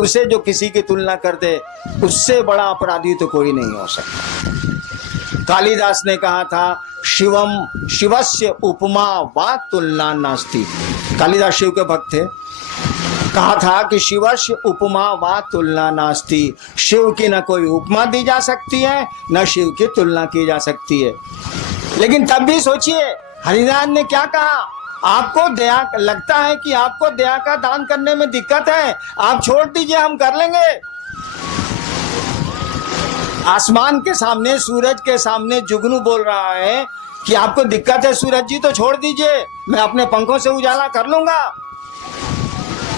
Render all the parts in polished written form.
शिव से जो किसी की तुलना कर दे, उससे बड़ा अपराधी तो कोई नहीं हो सकता। कालिदास ने कहा था शिवम शिवस्य उपमा वा तुलना नास्ति। कालिदास शिव के भक्त थे। कहा था कि शिवस्य उपमा वा तुलना नास्ति। शिव की न कोई उपमा दी जा सकती है, न शिव की तुलना की जा सकती है। लेकिन तब भी सोचिए हरिनारायण ने क्या कहा, आपको दया लगता है कि आपको दया का दान करने में दिक्कत है, आप छोड़ दीजिए, हम कर लेंगे। आसमान के सामने, सूरज के सामने जुगनू बोल रहा है कि आपको दिक्कत है सूरज जी, तो छोड़ दीजिए, मैं अपने पंखों से उजाला कर लूंगा।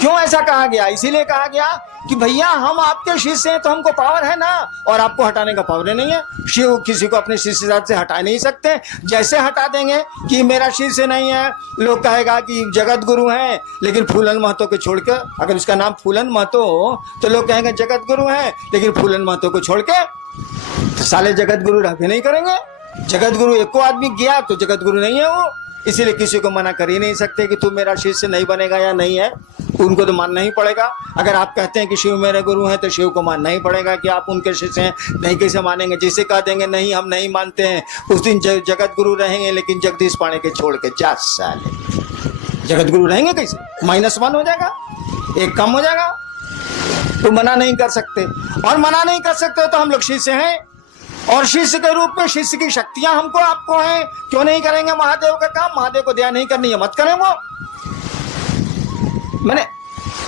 क्यों ऐसा कहा गया? इसीलिए कहा गया कि भैया हम आपके शिष्य हैं तो हमको पावर है ना, और आपको हटाने का पावर नहीं है। शिव किसी को अपने शिष्य से हटा नहीं सकते। जैसे हटा देंगे कि मेरा शिष्य नहीं है, लोग कहेगा कि जगत गुरु हैं, लेकिन फूलन महतो को छोड़ के, अगर उसका नाम फूलन महतो हो तो लोग कहेंगे जगत गुरु है, लेकिन फूलन महतो को छोड़ के तो साले जगत गुरु रह भी नहीं करेंगे। जगत गुरु एको आदमी गया तो जगत गुरु नहीं है वो। इसीलिए किसी को मना कर ही नहीं सकते कि तू मेरा शिष्य नहीं बनेगा या नहीं है, उनको तो मानना ही पड़ेगा। अगर आप कहते हैं कि शिव मेरे गुरु हैं तो शिव को मानना ही पड़ेगा कि आप उनके शिष्य हैं। नहीं कैसे मानेंगे? जिसे कह देंगे नहीं हम नहीं मानते हैं, उस दिन जगत गुरु रहेंगे, लेकिन जगदीश पाणे के छोड़ के 4 साल जगत गुरु रहेंगे कैसे? -1 हो जाएगा, 1 कम हो जाएगा। तो मना नहीं कर सकते, और मना नहीं कर सकते तो हम लोग शिष्य हैं, और शिष्य के रूप में शिष्य की शक्तियां हमको आपको हैं। क्यों नहीं करेंगे महादेव का काम? महादेव को दया नहीं करनी है, मत करें वो। मैंने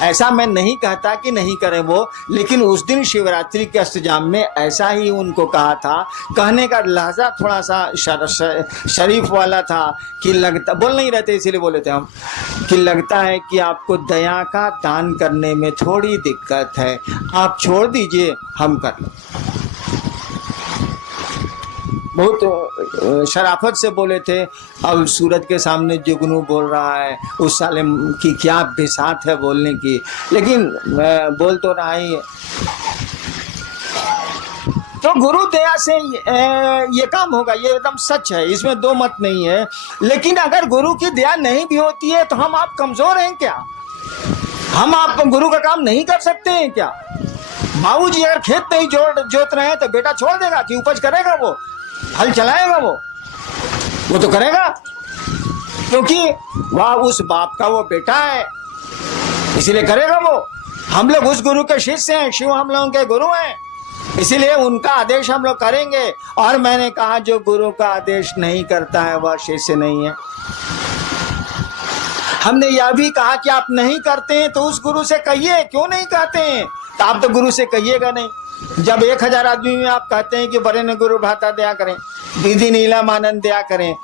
ऐसा मैं नहीं कहता कि नहीं करें वो, लेकिन उस दिन शिवरात्रि के अष्टजाम में ऐसा ही उनको कहा था। कहने का लहजा थोड़ा सा शरीफ वाला था कि लगता, बोल नहीं रहते इसीलिए बोले थे हम, कि लगता है कि आपको दया का दान करने में थोड़ी दिक्कत है, आप छोड़ दीजिए, हम कर लें। बहुत शराफत से बोले थे। अब सूरज के सामने जुगनू बोल रहा है, उस साले की क्या बिसात है बोलने की, लेकिन बोल तो रहा ही है। तो गुरु दया से ये काम होगा, ये एकदम सच है, इसमें दो मत नहीं है। लेकिन अगर गुरु की दया नहीं भी होती है तो हम आप कमजोर हैं क्या? हम आप गुरु का काम नहीं कर सकते हैं क्या? बाबूजी अगर खेत नहीं जोत रहे हैं तो बेटा छोड़ देगा कि उपज करेगा? वो हल चलाएगा, वो तो करेगा, क्योंकि वह उस बाप का वो बेटा है, इसीलिए करेगा वो। हम लोग उस गुरु के शिष्य हैं, शिव हम लोगों के गुरु हैं, इसीलिए उनका आदेश हम लोग करेंगे। और मैंने कहा जो गुरु का आदेश नहीं करता है वह शिष्य नहीं है। हमने यह भी कहा कि आप नहीं करते हैं तो उस गुरु से कहिए, क्यों नहीं कहते हैं? तो आप तो गुरु से कहिएगा नहीं। जब 1000 आदमी में आप कहते हैं कि बड़े ने गुरु भाता दया करें, विधि नीलम आनंद दया करें,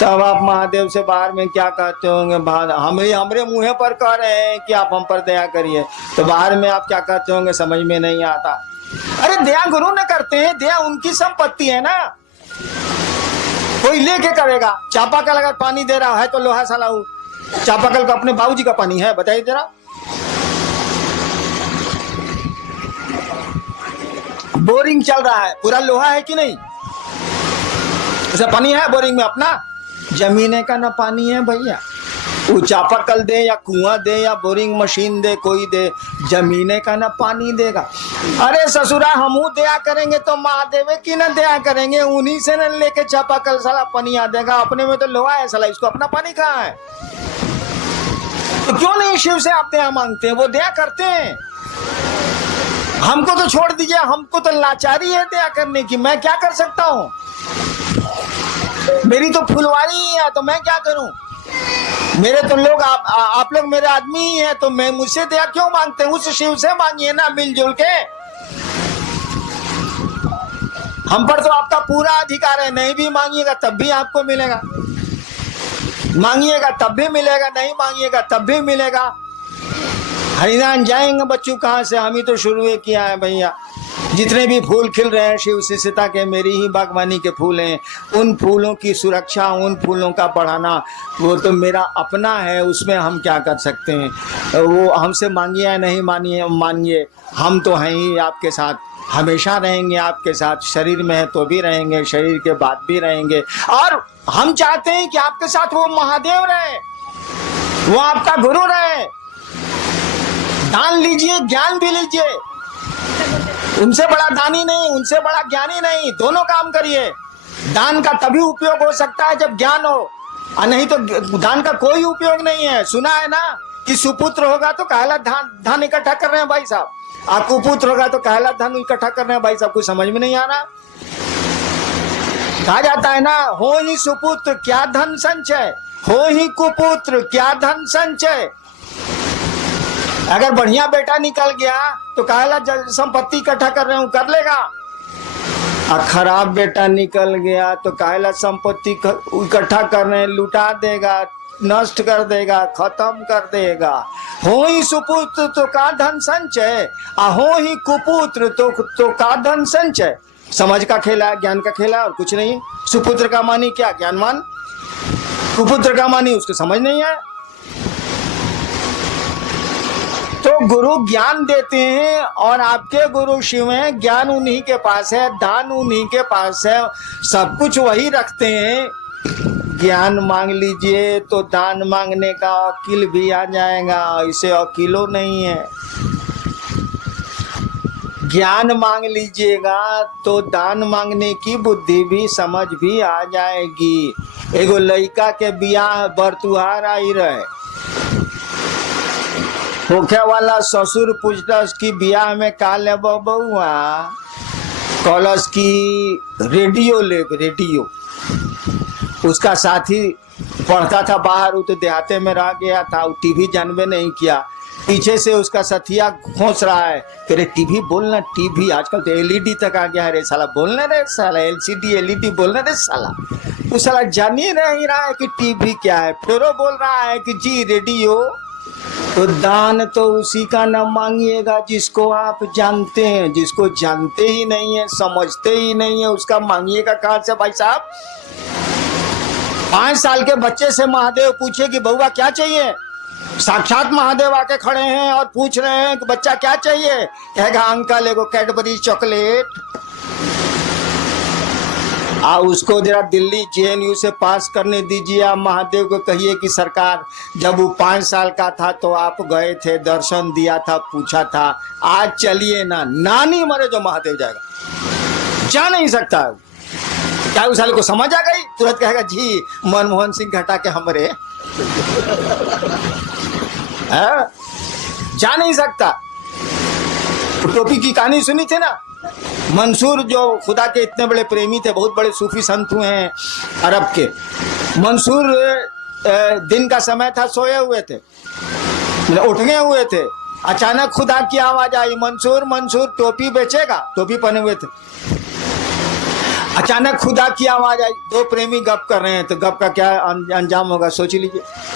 तब आप महादेव से बाहर में क्या कहते होंगे? हमरे मुँह पर कह रहे हैं कि आप हम पर दया करिए, तो बाहर में आप क्या कहते होंगे? समझ में नहीं आता। अरे दया गुरु ने करते हैं, दया उनकी संपत्ति है ना, कोई लेके करेगा। चापाकल अगर पानी दे रहा है तो लोहा साला चापाकल का अपने बाबूजी का पानी है? बताइए जरा। बोरिंग चल रहा है, पूरा लोहा है कि नहीं? उसे पानी है बोरिंग में अपना? जमीने का ना पानी है भैया। वो चापाकल दे या कुआं दे या बोरिंग मशीन दे, कोई दे, जमीने का ना पानी देगा। अरे ससुरा हमू दया करेंगे तो महादेव की ना दया करेंगे, उन्हीं से न लेके चापाकल साला पानी आ देगा। अपने में तो लोहा है साला, इसको अपना पानी कहाँ है? तो क्यों नहीं शिव से आप दया मांगते हैं? वो दया करते हैं। हमको तो छोड़ दीजिए, हमको तो लाचारी है दया करने की, मैं क्या कर सकता हूँ? मेरी तो फुलवारी ही है, तो मैं क्या करूं? मेरे तो लोग आप लोग मेरे आदमी ही हैं, तो मैं मुझसे दया क्यों मांगते हैं? उस शिव से मांगिए ना मिलजुल के। हम पर तो आपका पूरा अधिकार है, नहीं भी मांगिएगा तब भी आपको मिलेगा, मांगिएगा तब भी मिलेगा, नहीं मांगिएगा तब भी मिलेगा। हरिनारायण जाएंगे बच्चों कहाँ से? हम ही तो शुरू किया है भैया। जितने भी फूल खिल रहे हैं शिव शिष्यता के, मेरी ही बागवानी के फूल हैं। उन फूलों की सुरक्षा, उन फूलों का बढ़ाना वो तो मेरा अपना है, उसमें हम क्या कर सकते हैं? वो हमसे मांगिए या नहीं मानिए, हम तो हैं ही आपके साथ, हमेशा रहेंगे आपके साथ। शरीर में है तो भी रहेंगे, शरीर के बाद भी रहेंगे। और हम चाहते हैं कि आपके साथ वो महादेव रहे, वो आपका गुरु रहे। दान लीजिए, ज्ञान भी लीजिए। उनसे बड़ा दानी नहीं, उनसे बड़ा ज्ञानी नहीं, दोनों काम करिए। दान का तभी उपयोग हो सकता है जब ज्ञान हो, और नहीं तो दान का कोई उपयोग नहीं है। सुना है ना कि सुपुत्र होगा तो कहला धान इकट्ठा कर रहे हैं भाई साहब, और कुपुत्र होगा तो कहला धन इकट्ठा कर रहे हैं भाई साहब। कुछ समझ में नहीं आ रहा। कहा जाता है ना, हो ही सुपुत्र क्या धन संचय, हो ही कुपुत्र क्या धन संचय। अगर बढ़िया बेटा निकल गया तो कहला संपत्ति इकट्ठा कर रहे हूं, कर लेगा। और खराब बेटा निकल गया तो कहला संपत्ति इकट्ठा कर रहे हैं, लुटा देगा, नष्ट कर देगा, खत्म कर देगा। हो ही सुपुत्र तो का धन संचय, हो ही कुपुत्र तो का धन संचय। समझ का खेला, ज्ञान का खेला, और कुछ नहीं। सुपुत्र का मानी क्या? ज्ञानवान। कुपुत्र का मानी उसको समझ नहीं है। तो गुरु ज्ञान देते हैं, और आपके गुरु शिव हैं, ज्ञान उन्हीं के पास है, दान उन्हीं के पास है, सब कुछ वही रखते हैं। ज्ञान मांग लीजिए तो दान मांगने का अकील भी आ जाएगा, इसे अकीलो नहीं है। ज्ञान मांग लीजिएगा तो दान मांगने की बुद्धि भी, समझ भी आ जाएगी। एगो लड़का के बियाह बरतुहार आई रहे, होखे वाला ससुर पूछलस कि बियाह में का ले बउआ, कहलस कि रेडियो ले, रेडियो। उसका साथी पढ़ता था बाहर, वो तो देहाते में रह गया था, वो टीवी जानबे नहीं किया। पीछे से उसका साथिया खोस रहा है कि रे टीवी बोलना, टीवी आजकल तो एलईडी तक आ गया है रे साला, बोलना रे साला, एलसीडी एलईडी बोलना रे साला। वो साला जान ही नहीं रहा है कि टीवी क्या है, फिर वो बोल रहा है कि जी रेडियो। तो दान तो उसी का न मांगिएगा जिसको आप जानते हैं, जिसको जानते ही नहीं है, समझते ही नहीं है, उसका मांगिएगा कहां से भाई साहब। 5 साल के बच्चे से महादेव पूछे कि बउआ क्या चाहिए, साक्षात महादेव आके खड़े हैं और पूछ रहे हैं कि बच्चा क्या चाहिए, कहेगा अंकल एगो कैडबरी चॉकलेट। उसको जरा दिल्ली जेएनयू से पास करने दीजिए। आप महादेव को कहिए कि सरकार, जब वो 5 साल का था तो आप गए थे, दर्शन दिया था, पूछा था, आज चलिए ना, नानी मरे जो महादेव जाएगा, जा नहीं सकता। क्या उस साल को समझ आ गई? तुरंत कहेगा जी मनमोहन सिंह घटा के हमरे जा नहीं सकता। टोपी की कहानी सुनी थी ना, मंसूर जो खुदा के इतने बड़े प्रेमी थे, बहुत बड़े सूफी संत हुए हैं अरब के। मंसूर दिन का समय था, सोए हुए थे, उठे हुए थे, अचानक खुदा की आवाज आई, मंसूर मंसूर टोपी बेचेगा। टोपी पहने हुए थे, अचानक खुदा की आवाज आई। 2 प्रेमी गप कर रहे हैं, तो गप का क्या अंजाम होगा सोच लीजिए।